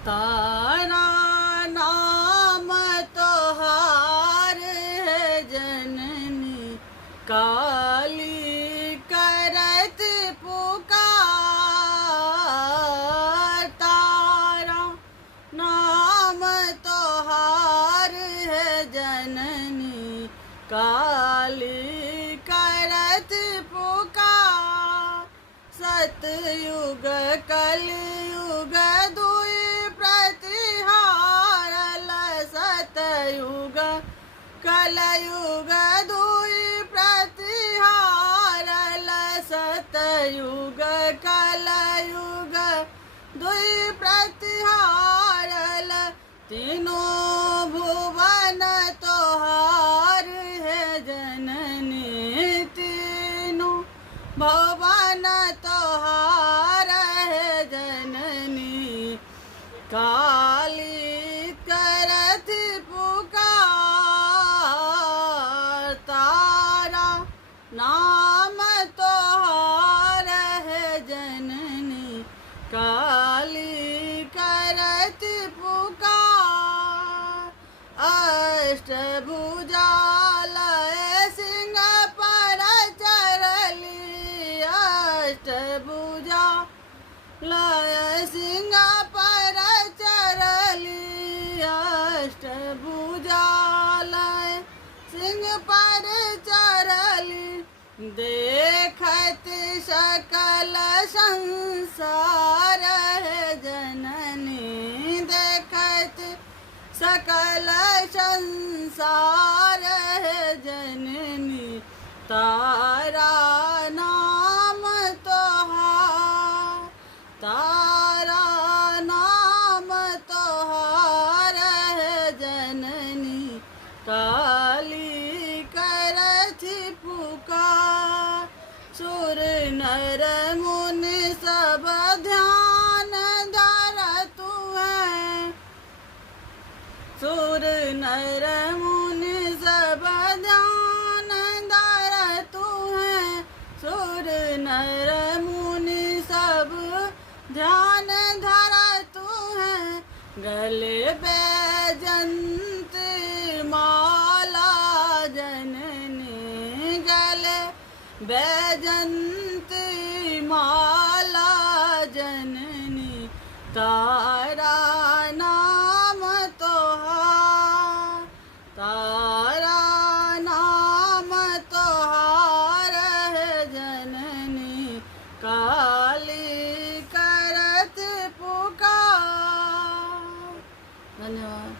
तारा नाम तोहार है जननी, काली करत पुकार। तारा नाम तोहार है जननी, काली करत पुकार। सतयुग कलयुग दुई प्रतिहारल, सतयुग कलयुग दुई प्रतिहारल, सतयुग कलयुग दुई प्रतिहारल। तीनों भुवन तोहार है जननी, तीनों भुवन तोहार है जननी, काली करत पुकार। तारा नाम तोहार है जननी, काली करत पुकार। अष्टभुजालय सिंह पर चरली, अष्टभुजा लय सिंह पर चरली, अष्टभुजालय सिंह पर चरली। देखत सकल संसार है जननी, देखत सकल संसार है जननी, तारा नाम तोहार। तारा नाम तोहार है जननी, काली करत पुकार। सुर नर मुनि सब ध्यान धर तू है, सुर नर मुनि सब ध्यान धर तू है, सुर नर मुनि सब ध्यान धर तू है। गले बैजंत माला जननी, गले बैजंत माला जननी, तारा नाम तोहार। तारा नाम तोहार है जननी, काली करत पुकार। धन्यवाद।